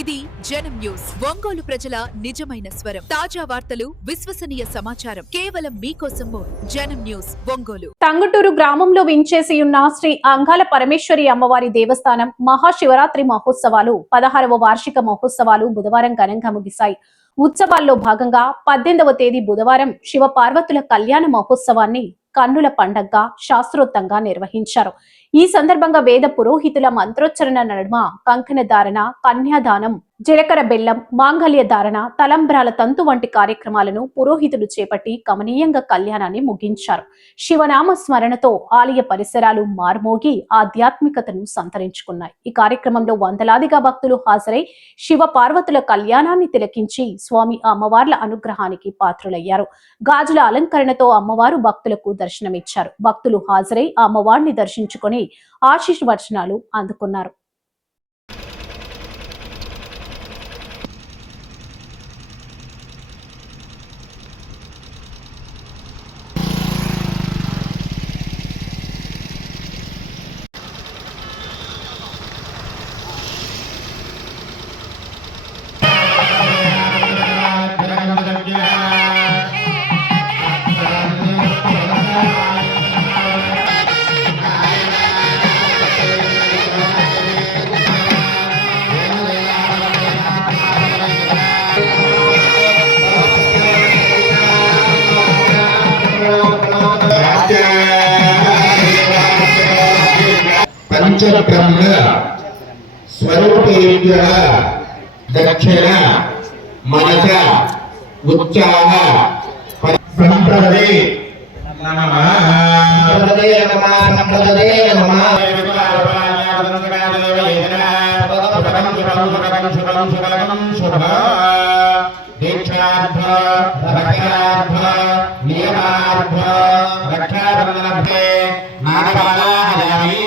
ఇది జనం న్యూస్. ఒంగోలు ప్రజల నిజమైన స్వరం. తాజా వార్తలు, విశ్వసనీయ సమాచారం కేవలం మీకోసం. జనం న్యూస్ ఒంగోలు. టంగుటూరు గ్రామంలో వించేసి ఉన్న శ్రీ అంగాల పరమేశ్వరి అమ్మవారి దేవస్థానం మహాశివరాత్రి మహోత్సవాలు 16వ వార్షిక మహోత్సవాలు బుధవారం ఘనంగా ముగిశాయి. ఉత్సవాల్లో భాగంగా 18వ తేదీ బుధవారం శివ పార్వతుల కళ్యాణ మహోత్సవాన్ని కన్నుల పండగగా శాస్త్రోక్తంగా నిర్వహించారు. ఈ సందర్భంగా వేద పురోహితుల మంత్రోచ్చరణ నడుమ కంకణ ధారణ, కన్యాదానం, జీలకర్ర బెల్లం, మాంగళ్య ధారణ, తలంబ్రాల తంతు వంటి కార్యక్రమాలను పురోహితులు చేపట్టి కమనీయంగా కళ్యాణాన్ని ముగించారు. శివనామ స్మరణతో ఆలయ పరిసరాలు మార్మోగి ఆధ్యాత్మికతను సంతరించుకున్నాయి. ఈ కార్యక్రమంలో వందలాదిగా భక్తులు హాజరై శివ పార్వతుల కళ్యాణాన్ని తిలకించి స్వామి అమ్మవార్ల అనుగ్రహానికి పాత్రులయ్యారు. గాజుల అలంకరణతో అమ్మవారు భక్తులకు దర్శనమిచ్చారు. భక్తులు హాజరై అమ్మవారిని దర్శించుకొని ఆశీర్వచనాలు అందుకున్నారు. పంచబ్రహ్మ స్వరూపేభ్యః దక్షిణ మనస ఉచ్చాహ సంప్రదే నమః సంప్రదే నమః సంప్రదే నమః దీక్షార్థ రక్షార్థ నియమార్థ రక్షాబంధనర్థే నాగవలాహయామి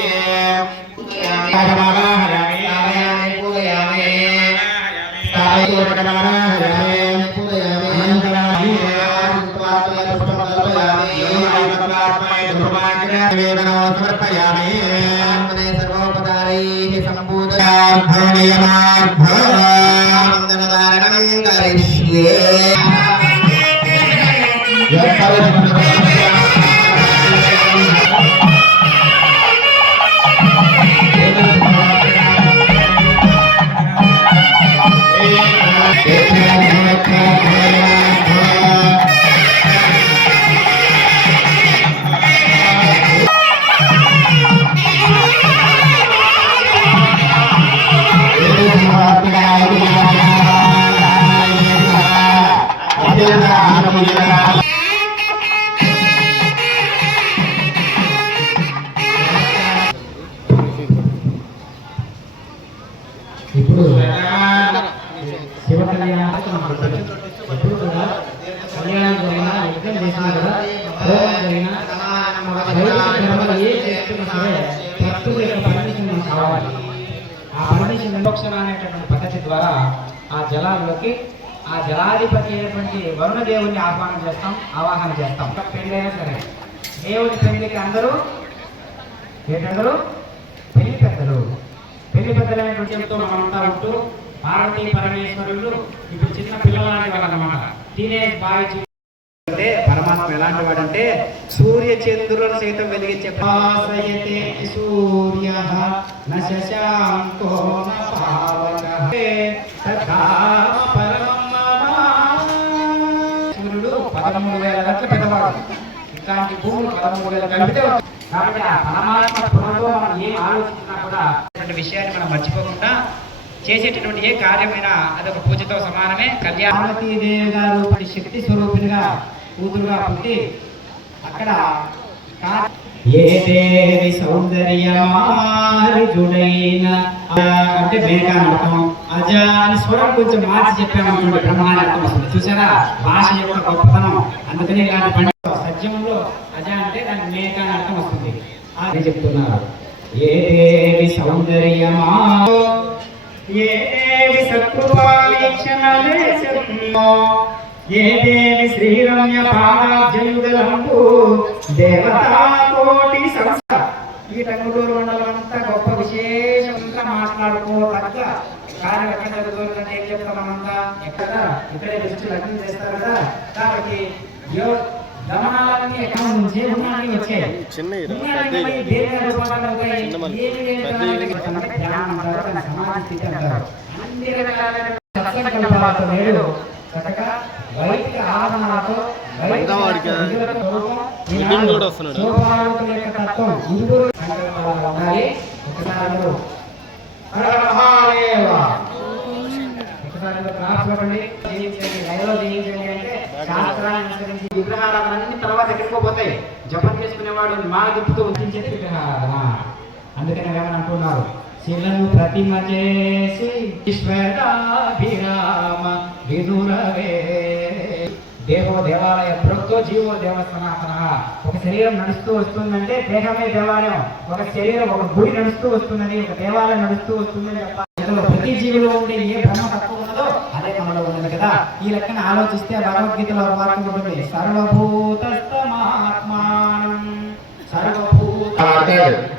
ఇప్పుడు శివ కళ్యాణం ఎప్పుడు కూడా కళ్యాణం జరిగినా యజ్ఞం చేసినా కూడా హోమం జరిగినా ఏ చేస్తున్నా సరే భక్తుల యొక్క పర్మిషన్ మనకు కావాలి. ఆ పర్మిషన్ విమోక్షణ అనేటటువంటి పద్ధతి ద్వారా ఆ జలాల్లోకి ఆ జలాధిపతి అయినటువంటి వరుణ దేవుణ్ణి ఆవాహన చేస్తాం. పెళ్ళైనా సరే దేవుని పెళ్లికి అందరూ ఏంటందరూ పెళ్లి పెద్దలు అనేటువంటి మనం ఉంటా ఉంటూ పార్వతీ పరమేశ్వరులు ఇప్పుడు చిన్న పిల్లలాంటి వాళ్ళన్నమాట. టీనేజ్ బాయ్ పరమాత్మ ఎలాంటి వాడంటే సూర్య చంద్రులను సైతం వెలిగించే సూర్య సూర్యుడు 13,000 రెట్లు పెద్దవాడు. ఇట్లాంటి భూములు 13,000 కలిపితే కాబట్టి ఆ పరమాత్మ స్పృహతో మనం ఏం ఆలోచించినా కూడా విషయాన్ని మనం మర్చిపోకుండా చేసేటటువంటి ఏ కార్యమైనా అదొక పూజతో సమానమే. పార్వతీదేవి గారు శక్తి స్వరూపినిగా కూతురుగా పుట్టి అక్కడ ఏ దేవి సౌందర్యమారిజుడైన అంటే మేఘ అర్థం అజ అని స్వరం కొంచెం మార్చి చెప్పామనుకోండి బ్రహ్మాండ అర్థం వస్తుంది. చూసారా భాష యొక్క గొప్పతనం. అందుకని ఇలాంటి పండుగ సత్యంలో అజ అంటే దానికి మేఘ అని అర్థం వస్తుంది. అని చెప్తున్నారు. ఏ దేవి సౌందర్యమా ఏ దేవి సత్కృపాలీక్షణలేశమో ఏ దేవి శ్రీరమ్య పాదాబ్జయుగలంబు దేవతా కోటి సంస్థ. ఈ టంగుటూరు మండలం అంతా గొప్ప విశేషంగా మాట్లాడుకోదగ్గ కార్యం ఎక్కడ జరుగుతుందంటే ఏం చెప్తాం మనంతా ఎక్కడ ఇక్కడే దృష్టి లగ్నం చేస్తారు కదా. కాబట్టి గమనాలన్నీ ఎక్కడ నుంచి ఉన్నానికి వచ్చాయి. చక్కగా వైదిక ఆరాధనలతో విగ్రహారాధన తర్వాత ఎక్కడిపోతాయి. జపం చేసుకునేవాడు మా దిప్పుతో ఉంచేది విగ్రహారాధన. అందుకని ఏమని అంటున్నారు, శిలను ప్రతిమ చేసి ఈశ్వరాభిరామ విదురవే దేవాలయ ప్రొక్తో జీవో దేవస్థాన. ఒక శరీరం నడుస్తూ వస్తుందంటే దేహమే దేవాలయం, ఒక శరీరం ఒక గుడి నడుస్తూ వస్తుందని, ఒక దేవాలయం నడుస్తూ వస్తుందని చెప్పాలి. ప్రతి జీవిలో ఉండే ఏ బ్రహ్మ తక్కువ ఉన్నదో అదే మనలో ఉన్నది కదా. ఈ లెక్కన ఆలోచిస్తే భగవద్గీతలో వాక్యం ఉంటుంది, సర్వభూతస్తమాత్మానం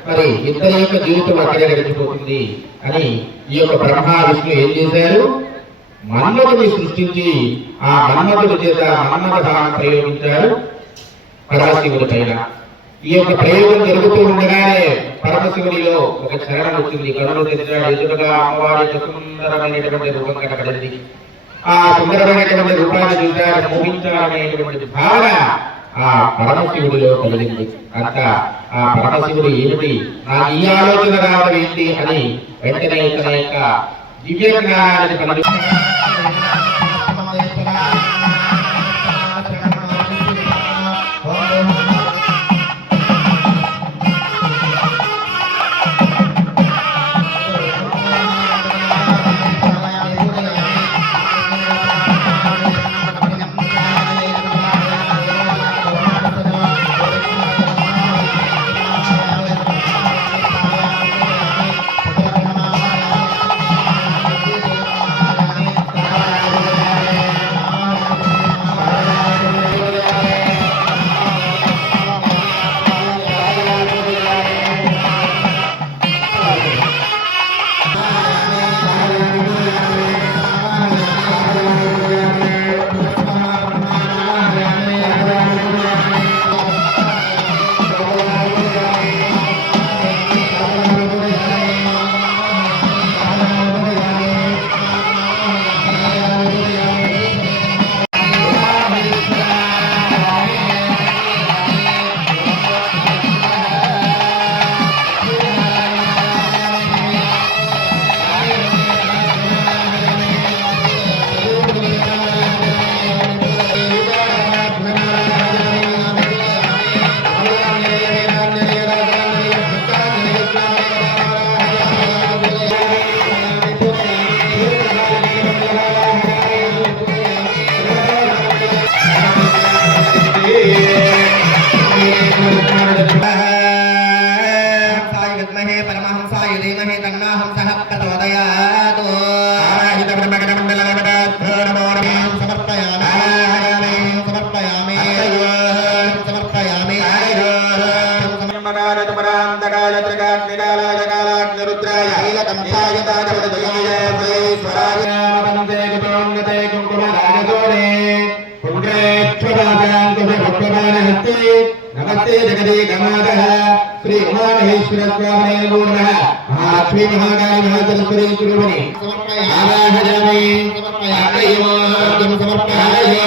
మరి ఇద్దరి యొక్క జీవితం అక్కడే గడిచిపోతుంది అని ఈ యొక్క బ్రహ్మ విష్ణు ఏం చేశారు, మన్మధుని సృష్టించి ఆ మన్మధుడి చేత మన్మథాన్ని ప్రయోగించారు పరమశివుడి పైన. ఈ యొక్క ప్రయోగం జరుగుతూ ఉండగానే పరమశివుడిలో ఒక చరణం వచ్చింది. కరుణ తెచ్చాడు, ఎదురుగా అమ్మవారి సుందరమైనటువంటి రూపం కనబడింది. ఆ సుందరమైనటువంటి రూపాన్ని చూశాడు, మోహించాలనేటువంటి భావన ఆ పరమశివుడిలో కలిగింది. అంత ఆ పరమశివుడు ఏమిటి, నాకు ఈ ఆలోచన రావడం ఏంటి అని వెంటనే తన యొక్క దివ్య జ్ఞానాన్ని नमस्ते जगदे गमादः श्री उमामहेश्वर स्वामिने नमो नमः। श्री महाकाय महाचलेश्वरी गुरुवने आवाहयामि समर्पयामि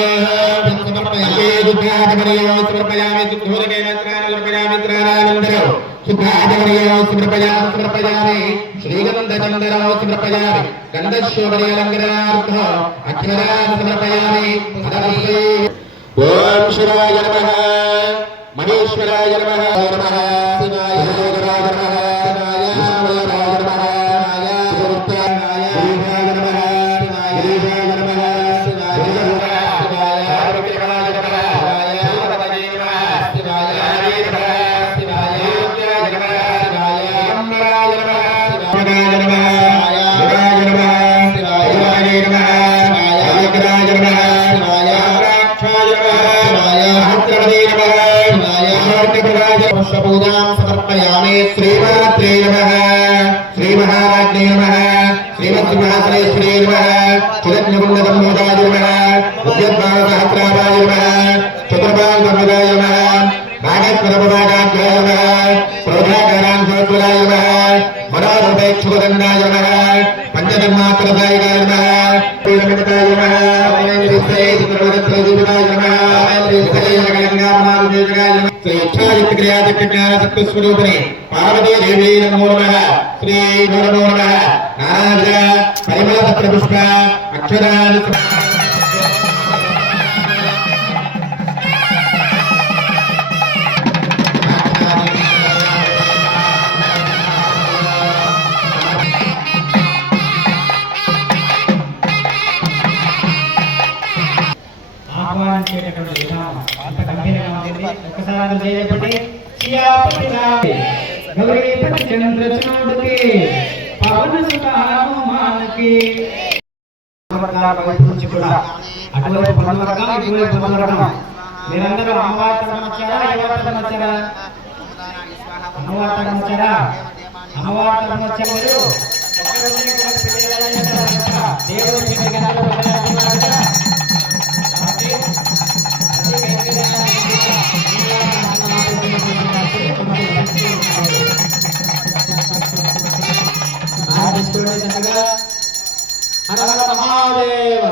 दुर्गाधमनियो समर्पयामि दुर्गोदके मंत्रान् समर्पयामि त्राणानन्दरो शुद्धाधमनियो समर्पयामि श्रीगन्धचन्दनो समर्पयामि गन्धशोभनीयलङ्करणार्थः अक्षरान् समर्पयामि ओम शिवाय नमः महेश्वराय नमः नमः शिवाय योगराय नमः शिवाय नमः शिवाय नमः गिरीशाय नमः शिवाय पार्वतीराय नमः शिवाय शिवाय शिवाय योग्याय नमः शिवाय अम्बराय नमः शिवाय नमः शिवाय नमः शिवाय नमः योगराय नमः पूजां समर्पयामि। श्रीमात्रे नमः श्री महाराज्ञे नमः श्रीमत् శ్రీమహాసనేశ్వరే నమః చిరజ్ఞగుండదంబోధాయ నమః ఉద్యద్భావసహస్రాభాయ నమః చతుర్భాగసంవిదాయ నమః నాగేశ్వరభవాగాధ్యాయ నమః ప్రోధాకారాన్ సహస్రాయ నమః మనోరూపేక్షుదండాయ నమః పంచధర్మాత్రదాయకాయ నమః పీడమితాయ నమః శ్రీశ్రీధర్మరత్నజీవితాయ నమః శ్రీశైలగంగామనామదేవగాయ నమః శ్రీ ఇచ్ఛాయుక్తక్రియాచక్రజ్ఞానశక్తిస్వరూపిణి పార్వతీ దేవీ నమో నమః శ్రీ నమో నమః నానావిధ పరిమళపత్రపుష్ప అక్షరాలు ఆహ్వానించేటటువంటి విధానం అంత గంభీరంగా ఉంటుంది. ఒక్కసారి చేయబట్టి సియాపతి రావే గౌరీపతి చంద్రచూడుకి పవన సుతానుమానకి నుంచి కూడా అటువైపు బంధువర్గం ఇటువైపు బంధువర్గం మీరందరూ అమ్మవారి తరఫున వచ్చారా ఎవరి తరఫున వచ్చారా? అమ్మవారి తరఫున వచ్చారా? అమ్మవారి తరఫున వచ్చారు దేవుడి మహాదేవ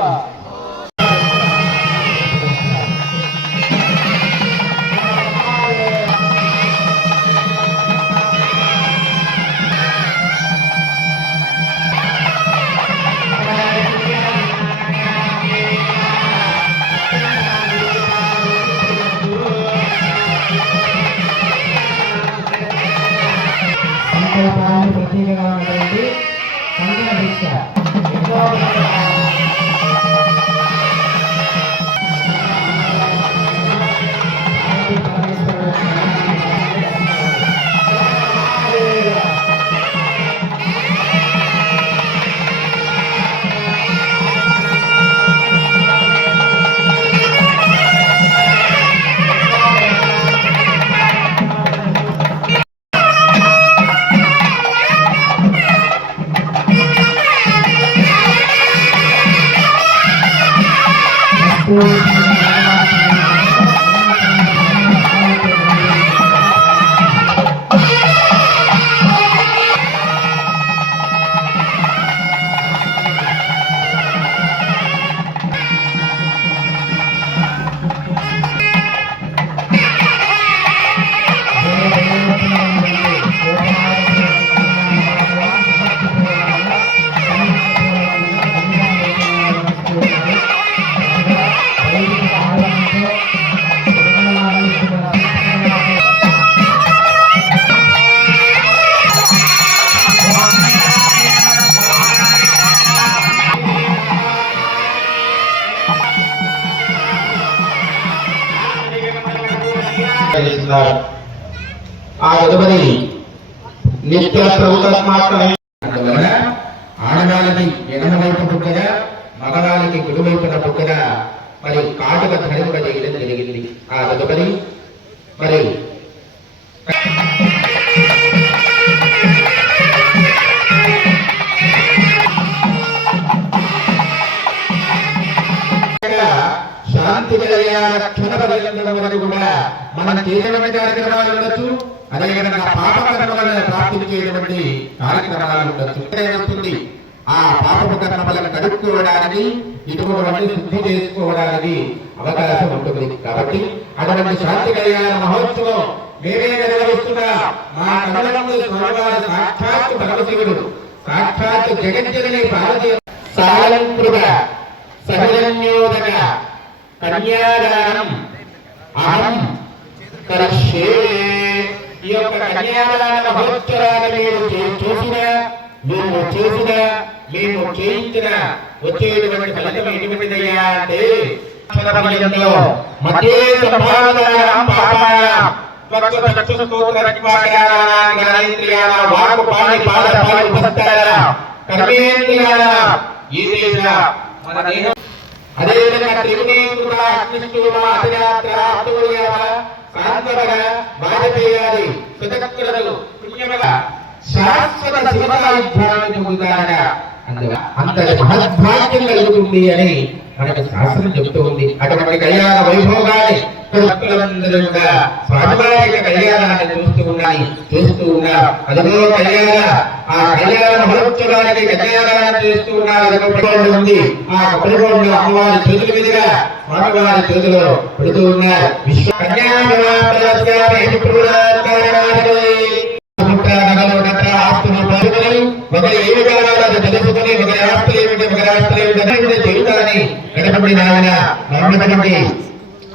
సంకల్పాన్ని ప్రతీకగా ఉన్నటువంటి సంకల్ప దీక్ష ఆ తదుపరి నిత్య ప్రభుత్వాత్మాత్మ ఆడవాళ్ళకి ఎడమవైపు పుట్టగా మగవాళ్ళకి కుడివైపున పుట్టగా మరి కాటుక ధరింప చేయడం జరిగింది. ఆ తదుపరి మరి శాంతి కళ్యాణ క్షణ పర్యంతం వరకు కూడా మనం చేసేటువంటి కార్యక్రమాలు ఉండొచ్చు, అదేవిధంగా పాపకర్మలను ప్రాప్తించేటువంటి కార్యక్రమాలు ఉండొచ్చు. వస్తుంది ఆ పాపపు కర్మలను కడుక్కోవడానికి ఇటువంటి శుద్ధి చేసుకోవడానికి అవకాశం ఉంటుంది. కాబట్టి అటువంటి శాంతి కళ్యాణ మహోత్సవం మేమే నిర్వహిస్తున్నా మా కమలంలో స్వామివారి సాక్షాత్ పరమశివుడు సాక్షాత్ జగజ్జనని పార్వతీ సాలంకృత సహజన్యోదక కన్యాదానం అహం కరిష్యే. ఈ యొక్క కన్యాదాన మహోత్సవాన్ని మేము చేసిన మేము చేయించిన వచ్చేటువంటి ఫలితం ఎటువంటిదయ్యా అంటే మధ్య సంభావనాయాం పాపాయాం అదేవిధంగా త్రిగుణీకృత అగ్నిష్టూమ అతిరాత్ర అతోయవ కాంతవర వాజపేయాది సుతక్రలు పుణ్యమగ శాశ్వత శివాయుధ్యాన్ని పొందుతారట. అంతటి మహద్భాగ్యం కలుగుతుంది అని మనకు శాస్త్రం చెబుతూ ఉంది. అటువంటి కళ్యాణ వైభోగాన్ని భక్తులందరూ కూడా స్వామివారి కళ్యాణాన్ని చూస్తూ ఉన్నారు. అదిగో ఆ కళ్యాణ మహోత్సవానికి కళ్యాణాన్ని చేస్తూ ఉన్నారు. ఉంది ఆ కొబ్బరిగోండు అమ్మవారి చేతుల మీదుగా స్వామివారి చేతిలో పెడుతూ ఉన్నారు. విశ్వ కళ్యాణ ఒకరి ఏమి కావాలో అది తెలుసుకుని ఒకరి ఆస్తులు ఏమిటి ఒకరి ఆస్తులు ఏమిటి చెబుతారని గడపడి నాయన నమ్మకమండి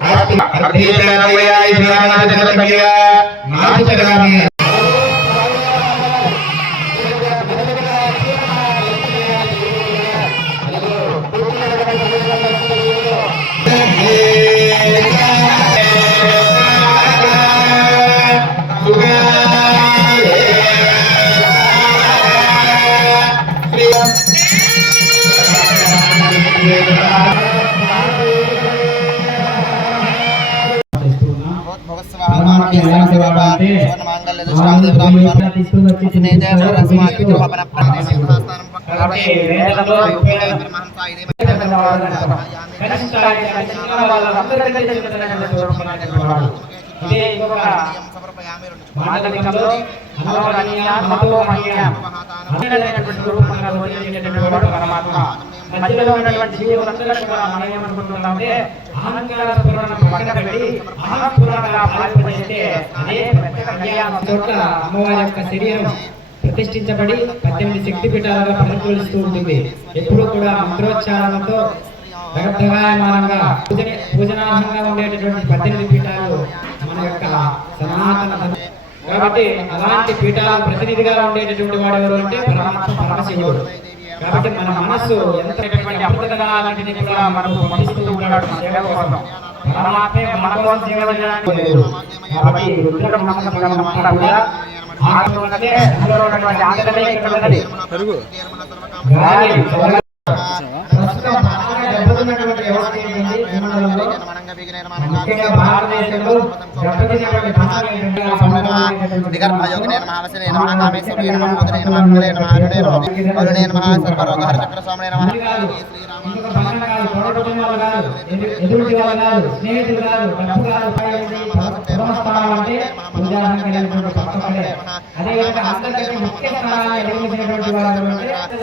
ఆస్తి మధ్యలో ఉన్నటువంటి జీవులందరూ కూడా మనం ఏమనుకుంటున్నామంటే అహంకార స్ఫురణ పక్కన పెట్టి అహంస్ఫురణగా పాల్పడితే అదే కళ్యాణ చోట్ల అమ్మవారి యొక్క శరీరం ప్రతిష్ఠించబడి 18 శక్తి పీఠాలుగా ప్రతిఫలిస్తూ ఉంటుంది. ఎప్పుడు కూడా మంత్రోచ్చారణతో జగద్భగాయమానంగా పూజనార్హంగా ఉండేటటువంటి 18 పీఠాలు మన యొక్క సనాతన. కాబట్టి అలాంటి పీఠాల ప్రతినిధిగా ఉండేటటువంటి వాడు ఎవరు అంటే పరమశివుడు. కాబట్టి మన మనస్సు ఎంత అమృతగణాలంటిని కూడా మనకు పంపిస్తూ ఉన్నాడు సేవ కోసం. పరమాత్మే మన కోసం సేవ చేయడానికి. కాబట్టి రుద్ర బ్రహ్మమంతా కూడా ఆత్మలోనే అందులో ఉన్నటువంటి ఆనందమే ఇక్కడ ఉన్నది. ప్రస్తుతం దెబ్బతిన్నటువంటి వ్యవస్థ ఏంటంటే విమానాలలో ముఖ్యంగా భారతదేశంలో దెబ్బతిన్నటువంటి భాషలు ఏంటంటే స్నేహితులు కాదు, డబ్బు కాదు, అదేవిధంగా అందరికంటే ముఖ్య స్థానాన్ని నిర్మించినటువంటి వారు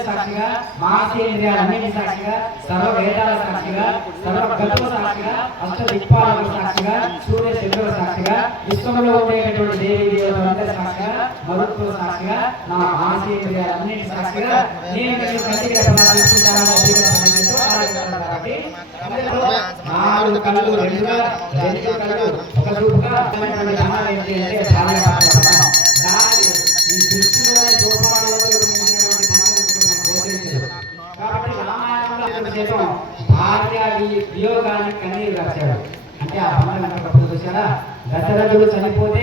సాక్షిగా మహాసేంద్రియాలన్నిటి సాక్షిగా సర్వ వేదాల సాక్షిగా సర్వ గల్ప సాక్షిగా అష్ట దిక్పాలకు సాక్షిగా సూర్య చంద్రుల సాక్షిగా విశ్వంలో ఉండేటటువంటి దేవి దేవతలందరి సాక్షిగా మరుత్వ సాక్షిగా నా మహాసేంద్రియాలన్నిటి సాక్షిగా నేను కంటికి తీసుకుంటానని కాబట్టి నాలుగు కళ్ళు రెండు కళ్ళు ఒక చూపుగా ఈ దృష్టిలోనే కాబట్టి రామాయణంలో భార్య వియోగాన్ని కన్నీరు రాశాడు. అంటే ఆ అమ్మాయి చూసారా, దశరథుడు చనిపోతే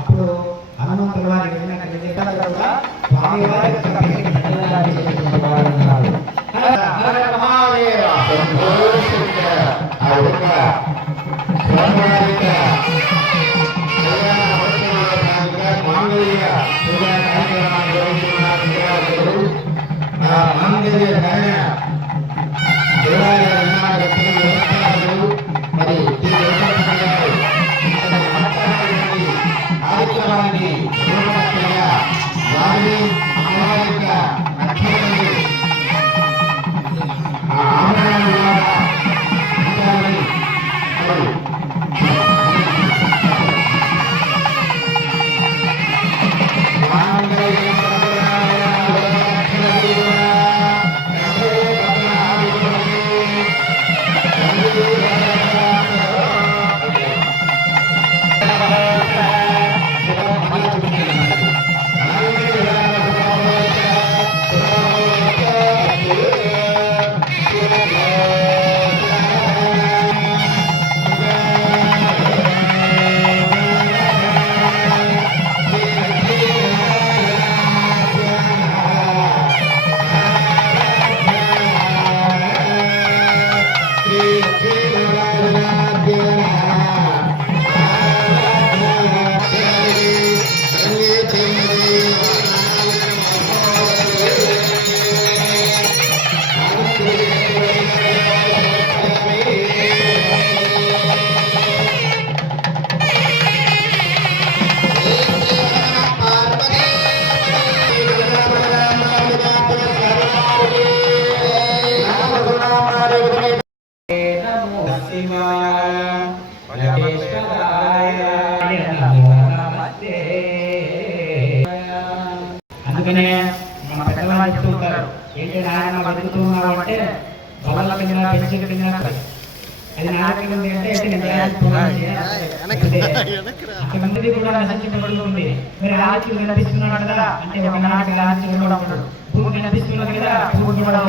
అప్పుడు హనుమంతుడు వారి అందుకనే మన పెద్దవాళ్ళు చెప్తూ ఉంటారు, ఏంటి నాయన బతుకుతున్నావు అంటే బొమ్మల కింద పెంచిన కింద అది నాటకం ఉంది అంటే అంతమంది కూడా నశించబడుతుంది. మరి రాజు వినిపిస్తున్నాడు కదా అంటే ఒక నాటి రాజు కూడా ఉన్నాడు, భూమి వినిపిస్తున్నది కదా భూమి కూడా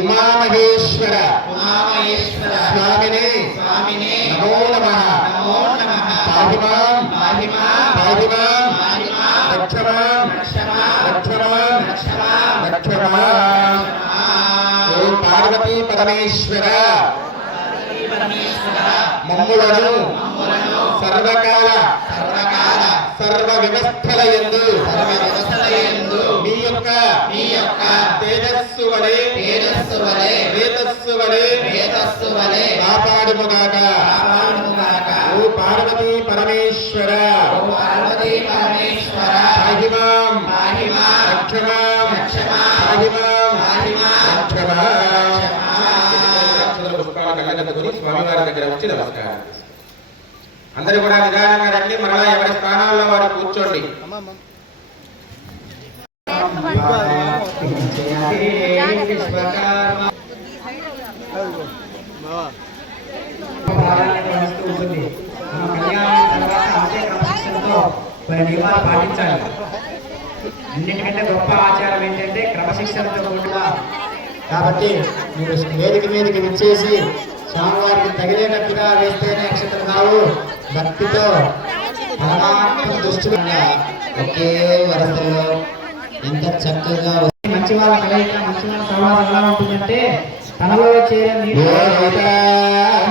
ఉమామహేశ్వర స్వామినే నమో నమః ఓం పార్వతీ పరమేశ్వర మమ్ములను సర్వకాల సర్వ వ్యవస్థల యందు మీ యొక్క తేజస్సు వలె రేతస్సు వలె కాపాడుముగాక ఓ పార్వతీ పరమేశ్వర పాహిమాం రక్షమాం స్వామివారి దగ్గర వచ్చి నమస్కారం. అందరూ కూడా నిదానంగా రండి. మరలా ఎవరి స్థానాల్లో వారు కూర్చోండి. పాటించాలి. అన్నిటికంటే గొప్ప ఆచారం ఏంటంటే క్రమశిక్షణతో కూడిన. కాబట్టి మీరు వేదిక మీదకి విచ్చేసి స్వామివారికి తగిలేటట్టుగా వేస్తేనే నక్షత్రం కావు. భక్తితో పరమాత్మ దృష్టిగా ఒకే వరసలో ఎంత చక్కగా మంచి వాళ్ళ కలయిక, మంచి వాళ్ళ సమాజం ఎలా ఉంటుందంటే తనలో చేరే సార్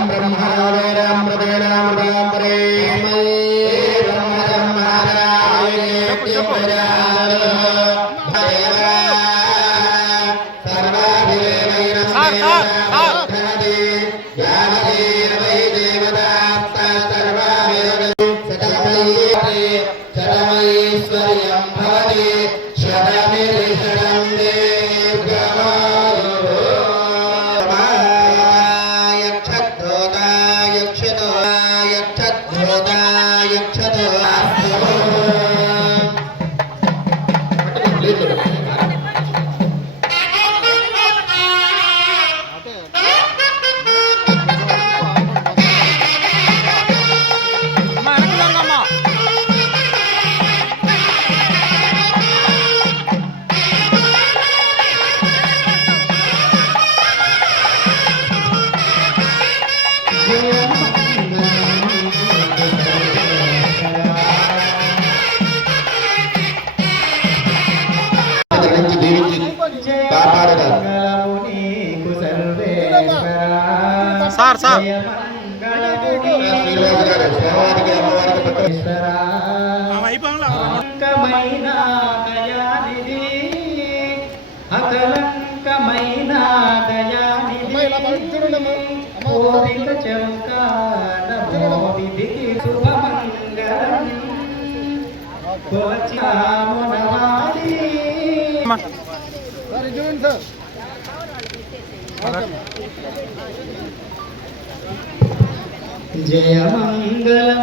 జయమంగళం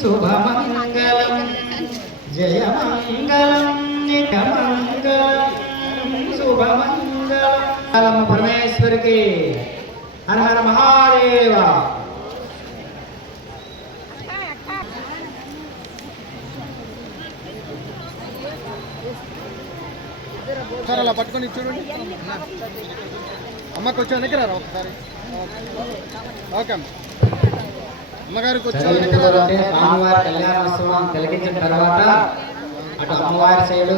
శుభమంగళం జయమంగళం నిత్యమంగళం శుభమంగళం పరమేశ్వరికి హర హర మహాదేవ. సార్ అలా పట్టుకొని చూడండి. అమ్మకి వచ్చి వెనక్కి రారా ఒకసారి. ఓకే అమ్మగారికి వచ్చి స్వామివారి కళ్యాణోత్సవం కలిగించిన తర్వాత అటు అమ్మవారి సైడు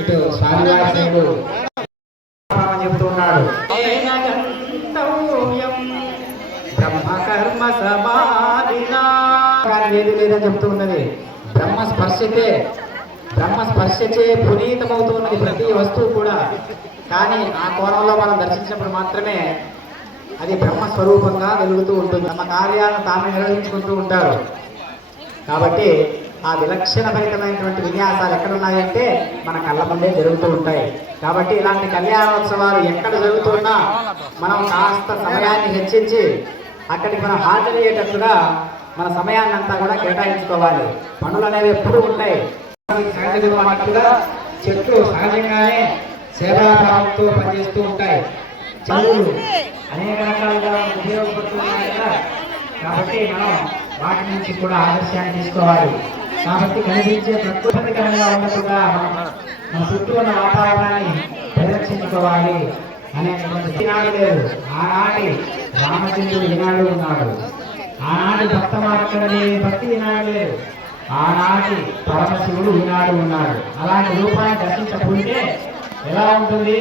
ఇటు స్వామివారి సైడు చెప్తున్నాడు. బ్రహ్మకర్మ సమాధినా ఏది లేదని చెప్తూ ఉన్నది. బ్రహ్మ స్పర్శచే పునీతమవుతున్నది ప్రతి వస్తువు కూడా. కానీ ఆ కోణంలో మనం దర్శించినప్పుడు మాత్రమే అది బ్రహ్మ స్వరూపంగా వెలుగుతూ ఉంటుంది. తమ కార్యాలను తామే నిర్వహించుకుంటూ ఉంటారు. కాబట్టి ఆ విలక్షణభరితమైనటువంటి విన్యాసాలు ఎక్కడ ఉన్నాయంటే మన కళ్ళ ముందే జరుగుతూ ఉంటాయి. కాబట్టి ఇలాంటి కళ్యాణోత్సవాలు ఎక్కడ జరుగుతున్నా మనం కాస్త సమయాన్ని హెచ్చించి అక్కడికి మనం హాజరయ్యేటట్టుగా మన సమయాన్ని అంతా కూడా కేటాయించుకోవాలి. పనులు అనేవి ఎప్పుడూ ఉంటాయి. సహజంగా చెట్లు సహజంగానే సేవాభావంతో పనిచేస్తూ ఉంటాయి. చదువులు అనేక రకాలుగా ఉపయోగపడుతున్నాయి కదా, కాబట్టి మనం వాటి నుంచి కూడా ఆదర్శాన్ని తీసుకోవాలి. కాబట్టి కనిపించే ప్రకృతికరంగా ఉండకుండా మన చుట్టూ ఉన్న వాతావరణాన్ని పరిరక్షించుకోవాలి అనేటువంటి ఈనాడు లేదు. ఆనాటి రామచంద్రుడు ఈనాడు ఉన్నాడు, ఆనాటి భక్త మార్గంలో భక్తి ఈనాడు లేదు, ఆనాటి పరమశివుడు ఈనాడు ఉన్నాడు. అలాంటి రూపాన్ని దర్శించకుంటే ఎలా ఉంటుంది?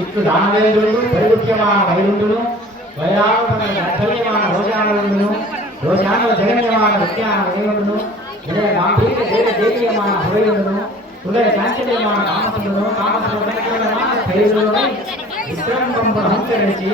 ఇట్లు దానవేంద్రుడు పరిగుప్యమాన వైరుండును, వైరాపన గర్భల్యమాన రోజానుండును, రోజాను జగన్యమాన విజ్ఞాన వైరుండును, హృదయ గాంభీర్య దేవీయమాన హృదయుడును, హృదయ చాంచల్యమాన కామసుడును, కామసుడు విశ్రంభంపున హంకరించి